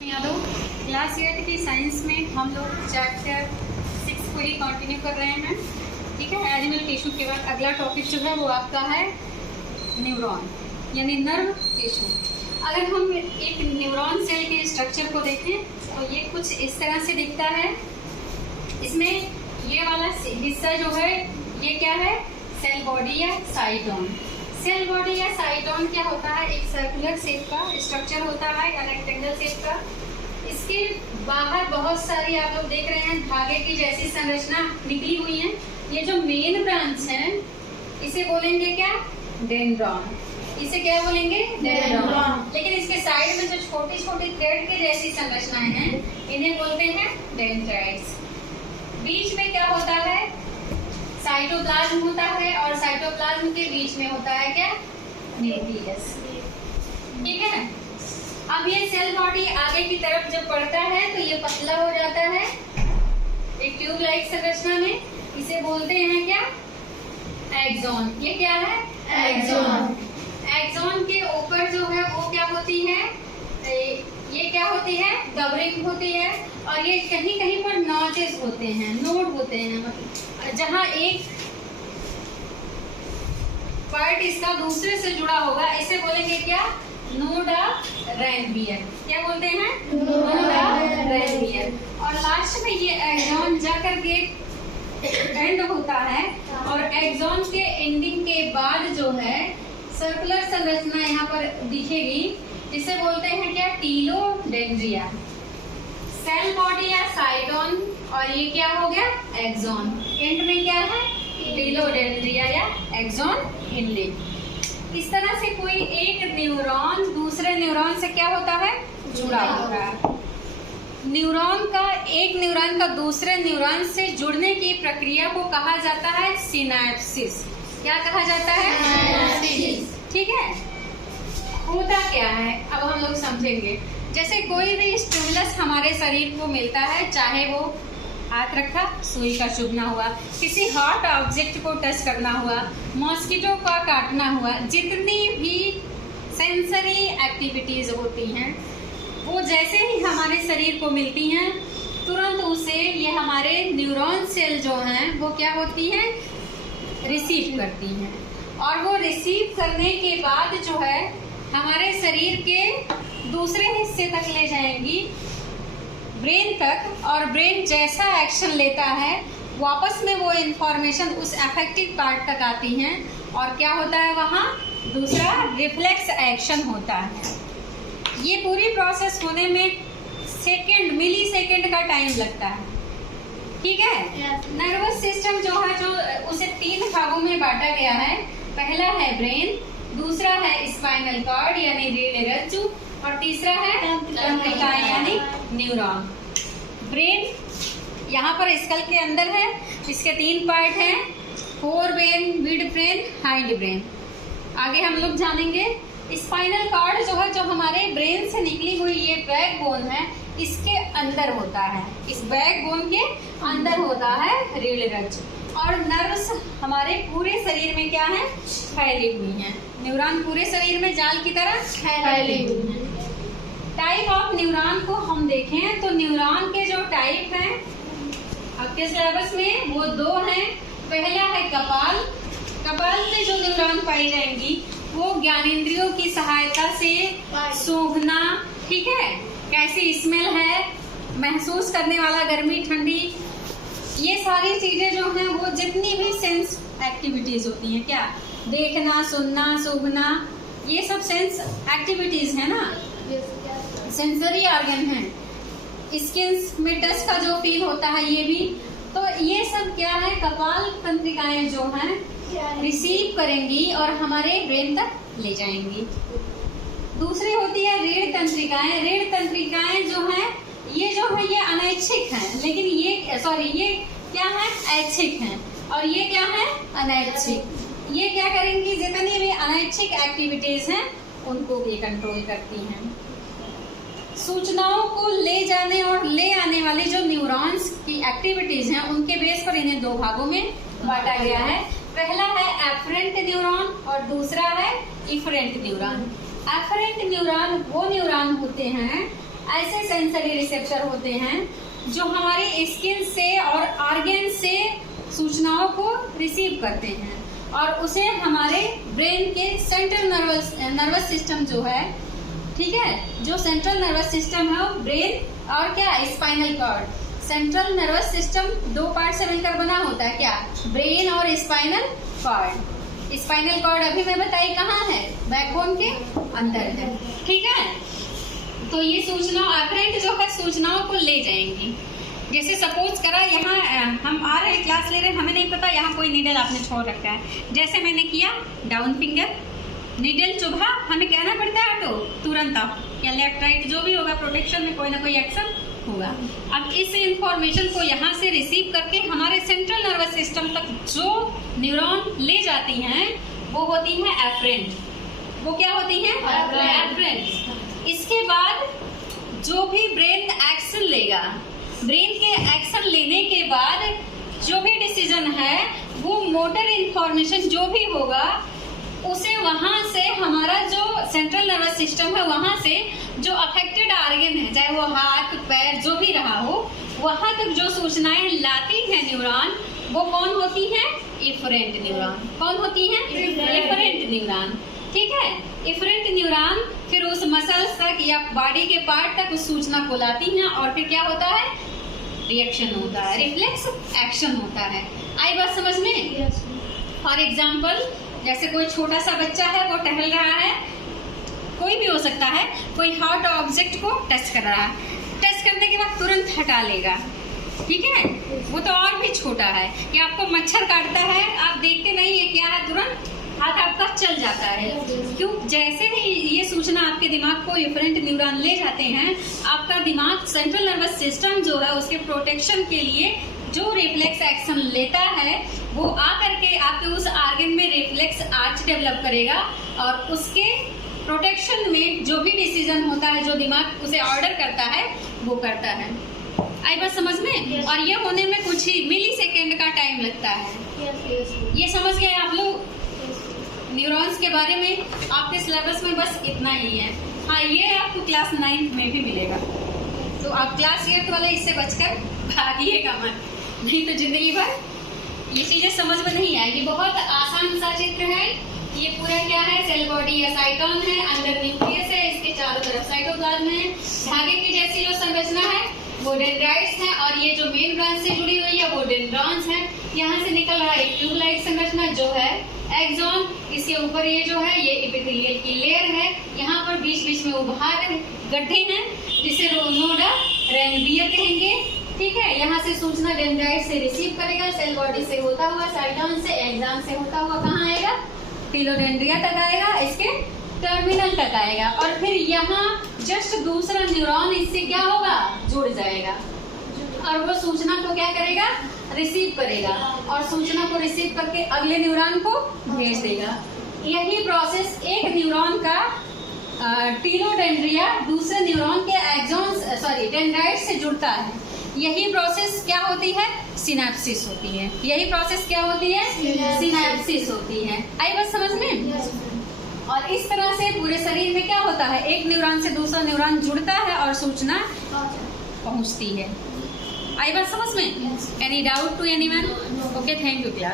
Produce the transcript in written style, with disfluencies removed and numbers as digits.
Yadav class 8 की science में हम लोग चैप्टर 6 को ही कंटिन्यू कर रहे हैं। ठीक है, एनिमल टिश्यू के बाद अगला टॉपिक जो है वो आपका है न्यूरॉन यानी नर्व टिश्यू। अगर हम एक न्यूरॉन सेल के स्ट्रक्चर को देखें तो ये कुछ इस तरह से दिखता है। इसमें ये वाला हिस्सा जो है ये क्या है, सेल बॉडी या साइटोन। सेल बॉडी या साइटोन क्या होता है, एक सर्कुलर शेप का स्ट्रक्चर होता है या रेक्टेंगल शेप का। इसके बाहर बहुत सारी आप लोग देख रहे हैं धागे की जैसी संरचना निकली हुई है। ये जो मेन ब्रांच है इसे बोलेंगे क्या, डेंड्रॉन। इसे क्या बोलेंगे, डेंड्रॉन। लेकिन इसके साइड में जो छोटी छोटी थ्रेड की जैसी संरचनाएं हैं इन्हें बोलते हैं डेंड्राइट्स। बीच में क्या होता है, साइटोप्लाज्म होता है और साइटोप्लाज्म के बीच में होता है क्या, न्यूक्लियस। ठीक है, अब ये सेल बॉडी आगे की तरफ जब बढ़ता है तो ये पतला हो जाता है एक ट्यूब लाइक संरचना में। इसे बोलते हैं क्या, एक्सॉन। ये क्या है, एक्सॉन। एक्सॉन के ऊपर जो है वो क्या होती है, ये क्या होती है, कवरिंग होती है। और ये कहीं कहीं पर नॉचेस होते हैं, नोड होते हैं, मतलब जहां एक पार्ट इसका दूसरे से जुड़ा होगा इसे बोलेंगे क्या, नोड ऑफ रैनवियर। क्या बोलते हैं, नोड ऑफ रैनवियर। और लास्ट में ये एक्सॉन जाकर के एंड होता है और एक्सॉन के एंडिंग के बाद जो है सर्कुलर संरचना यहाँ पर दिखेगी जिसे बोलते हैं क्या, टीलोडेंड्रिया। सेल बॉडी या साइटोन और ये क्या हो गया, एक्सॉन। एंड में क्या है, टीलोडेंड्रिया या एक्सॉन इनलेट। इस तरह से कोई एक न्यूरॉन दूसरे न्यूरॉन से क्या होता है, जुड़ा होता है। न्यूरॉन का एक न्यूरॉन का दूसरे न्यूरॉन से जुड़ने की प्रक्रिया को कहा जाता है सिनैप्सिस। क्या कहा जाता है, सिनैप्सिस। ठीक है, होता क्या है अब हम लोग समझेंगे। जैसे कोई भी स्टिमुलस हमारे शरीर को मिलता है, चाहे वो हाथ रखा सुई का चुभना हुआ, किसी हॉट ऑब्जेक्ट को टच करना हुआ, मॉस्किटो का काटना हुआ, जितनी भी सेंसरी एक्टिविटीज होती हैं वो जैसे ही हमारे शरीर को मिलती हैं तुरंत उसे ये हमारे न्यूरॉन सेल जो हैं वो क्या होती हैं, रिसीव करती हैं। और वो रिसीव करने के बाद जो है हमारे शरीर के दूसरे हिस्से तक ले जाएंगी, ब्रेन तक। और ब्रेन जैसा एक्शन लेता है वापस में वो इंफॉर्मेशन उस अफेक्टेड पार्ट तक आती हैं और क्या होता है, वहाँ दूसरा रिफ्लेक्स एक्शन होता है। ये पूरी प्रोसेस होने में सेकंड, मिली सेकंड का टाइम लगता है। ठीक है, नर्वस सिस्टम जो है जो उसे 3 भागों में बांटा गया है। पहला है ब्रेन, दूसरा है स्पाइनल कॉर्ड यानी रीढ़ रज्जु और तीसरा है तंत्रिकाएं यानी न्यूरॉन। ब्रेन यहाँ पर स्कल के अंदर है, इसके 3 पार्ट हैं, fore brain, mid brain, hind brain. आगे हम लोग जानेंगे। स्पाइनल कॉर्ड जो है जो हमारे ब्रेन से निकली हुई ये बैकबोन है इसके अंदर होता है, इस बैकबोन के अंदर होता है रीढ़ रज्जु। और नर्व्स हमारे पूरे शरीर में क्या है, फैली हुई हैं। न्यूरॉन पूरे शरीर में जाल की तरह फैली हुई हैं। टाइप ऑफ न्यूरॉन को हम देखें तो न्यूरॉन के जो टाइप हैं आपके सिलेबस में वो 2 हैं। पहला है कपाल। कपाल में जो न्यूरॉन पाई जाएंगी वो ज्ञानेंद्रियों की सहायता से सूंघना, ठीक है, कैसी स्मेल है, महसूस करने वाला गर्मी ठंडी, ये सारी चीजें जो हैं वो जितनी भी सेंस एक्टिविटीज होती हैं, क्या, देखना, सुनना, सूंघना, ये सब सेंस एक्टिविटीज है ना, सेंसरी ऑर्गन है। स्किन में टच का जो फील होता है ये भी, तो ये सब क्या है, कपाल तंत्रिकाएं जो हैं रिसीव करेंगी और हमारे ब्रेन तक ले जाएंगी। दूसरी होती है रीढ़ तंत्रिकाएं। रीढ़ तंत्रिकाएं जो हैं ये जो है ये अनैच्छिक हैं, लेकिन ये ये क्या है, ऐच्छिक हैं। और ये क्या है, अनैच्छिक। ये क्या करेंगी, जितनी भी अनैच्छिक एक्टिविटीज हैं उनको ये कंट्रोल करती हैं। सूचनाओं को ले जाने और ले आने वाली जो न्यूरॉन्स की एक्टिविटीज हैं उनके बेस पर इन्हें 2 भागों में बांटा गया है। पहला है एफरेंट न्यूरॉन और दूसरा है इफरेंट न्यूरॉन। एफरेंट न्यूरॉन वो न्यूरॉन होते हैं ऐसे सेंसरी रिसेप्टर होते हैं जो हमारे स्किन से और ऑर्गन से सूचनाओं को रिसीव करते हैं और उसे हमारे ब्रेन के सेंट्रल नर्वस सिस्टम जो है, ठीक है, जो सेंट्रल नर्वस सिस्टम है वो ब्रेन और क्या spinal cord. Central nervous system दो पार्ट से मिलकर बना होता है, क्या, ब्रेन और स्पाइनल कॉर्ड। स्पाइनल कॉर्ड अभी मैं बताई कहाँ है, बैकबोन के अंदर है, ठीक है। तो ये सूचना अफरेंट जो है सूचनाओं को ले जाएंगी। जैसे सपोज करा यहाँ हम आ रहे हैं, क्लास ले रहे हैं, हमें नहीं पता यहाँ कोई नीडल आपने छोड़ रखा है, जैसे मैंने किया डाउन फिंगर, नीडल चुभा, हमें कहना पड़ता है हटो, तुरंत आप, या लेफ्ट राइट जो भी होगा, प्रोटेक्शन में कोई ना कोई एक्शन होगा। अब इस इंफॉर्मेशन को यहाँ से रिसीव करके हमारे सेंट्रल नर्वस सिस्टम तक जो न्यूरॉन ले जाती हैं वो होती हैं एफरेंट। वो क्या होती हैं? एफरेंट। इसके बाद जो भी ब्रेन एक्शन लेगा, ब्रेन के एक्शन लेने के बाद जो भी डिसीजन है वो मोटर इंफॉर्मेशन जो भी होगा उसे वहां से हमारा जो सेंट्रल नर्वस सिस्टम है वहां से जो अफेक्टेड ऑर्गन है, चाहे वो हाथ पैर जो भी रहा हो, वहां तक जो सूचनाएं लाती है न्यूरॉन, वो कौन होती है? Efferent neuron. कौन होती है? इफरेंट न्यूरॉन, ठीक है। इफरेंट न्यूरॉन फिर उस मसल्स तक या बॉडी के पार्ट तक उस सूचना को लाती हैं और फिर क्या होता है? रिएक्शन होता है, रिफ्लेक्स एक्शन होता है। आई बात समझ में? फॉर एग्जाम्पल, जैसे कोई छोटा सा बच्चा है, वो टहल रहा है, कोई भी हो सकता है, कोई हॉट ऑब्जेक्ट को टच कर रहा है, टच करने के बाद तुरंत हटा लेगा, ठीक है, वो तो और भी छोटा है। या आपको मच्छर काटता है, आप देखते नहीं है क्या है, तुरंत हाथ आपका चल जाता है। क्यों? जैसे ही ये सूचना आपके दिमाग को इफरेंट न्यूरॉन ले जाते हैं, आपका दिमाग सेंट्रल नर्वस सिस्टम जो है उसके प्रोटेक्शन के लिए जो रिफ्लेक्स एक्शन लेता है वो आकर के आपके उस ऑर्गन में रिफ्लेक्स आर्च डेवलप करेगा और उसके प्रोटेक्शन में जो भी डिसीजन होता है, जो दिमाग उसे ऑर्डर करता है, वो करता है। आई बात समझ में? और ये होने में कुछ ही मिली सेकेंड का टाइम लगता है। ये समझ गए आप लोग? न्यूरॉन्स के बारे में आपके सिलेबस में बस इतना ही है। हाँ, ये आपको क्लास 9 में भी मिलेगा, तो आप क्लास 8 वाले इससे बचकर भागिएगा मत, नहीं तो जिंदगी भर ये चीजें समझ में नहीं आएगी। बहुत आसान सा चित्र है ये। पूरा क्या है? सेल बॉडी या साइटोन है, अंदर न्यूक्लियस है, इसके चारों तरफ साइटोप्लाज्म है, धागे की जैसी जो संरचना है वो डेंड्राइट्स है और ये जो मेन ब्रांच से जुड़ी हुई है वो डेंड्रॉन्स है। यहाँ से निकल रहा है एक ट्यूबलाइट संरचना जो है एक्सॉन, इसके ऊपर ये जो है ये एपिथेलियल की लेयर है, यहाँ पर बीच बीच में उभार गड्ढे हैं जिसे नोडा रेनवियर कहेंगे, ठीक है। यहाँ से सूचना डेंड्राइट से रिसीव करेगा, सेल बॉडी से होता हुआ, साइटोन से, एक्सॉन से होता हुआ कहाँ आएगा? फिलोडेंड्रिया तक आएगा, इसके टर्मिनल तक आएगा और फिर यहाँ जस्ट दूसरा न्यूरॉन इससे क्या होगा? जुड़ जाएगा और वो सूचना को क्या करेगा? रिसीव करेगा और सूचना को रिसीव करके अगले न्यूरॉन को भेज देगा। यही प्रोसेस एक न्यूरॉन का टीलोडेंड्रिया दूसरे न्यूरॉन के एक्सॉन डेंड्राइट से जुड़ता है। यही प्रोसेस क्या होती है? सिनेप्सिस होती है। यही प्रोसेस क्या होती है? सिनेप्सिस होती है। आई बात समझ में? और इस तरह से पूरे शरीर में क्या होता है? एक न्यूरॉन से दूसरा न्यूरॉन जुड़ता है और सूचना पहुंचती है। आई बात समझ में? Any doubt to anyone? Okay, thank you class.